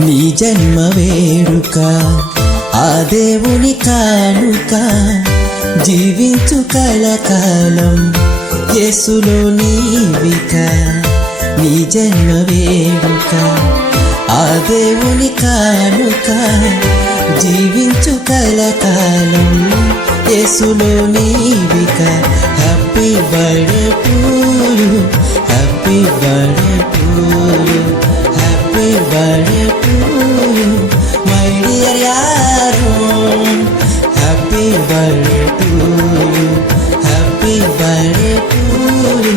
నీ జన్మ వేడుక ఆ దేవుని కానుక జీవించు కలకాలం యేసులో నీవిక నీ జన్మ వేడుక ఆ దేవుని కానుక జీవించు కలకాలం యేసులో నీవిక happy birthday to you happy birthday to you happy birthday to you my dear Aaron happy birthday to you happy birthday to you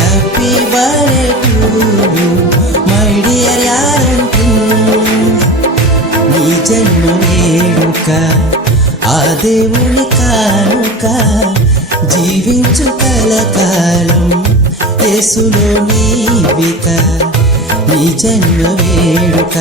happy birthday to you my dear Aaron నీ జన్మ వేడుక ఆ దేవుని కానుక జీవించు కలకాలం యేసులో నీవిక నీ జన్మ వేడుక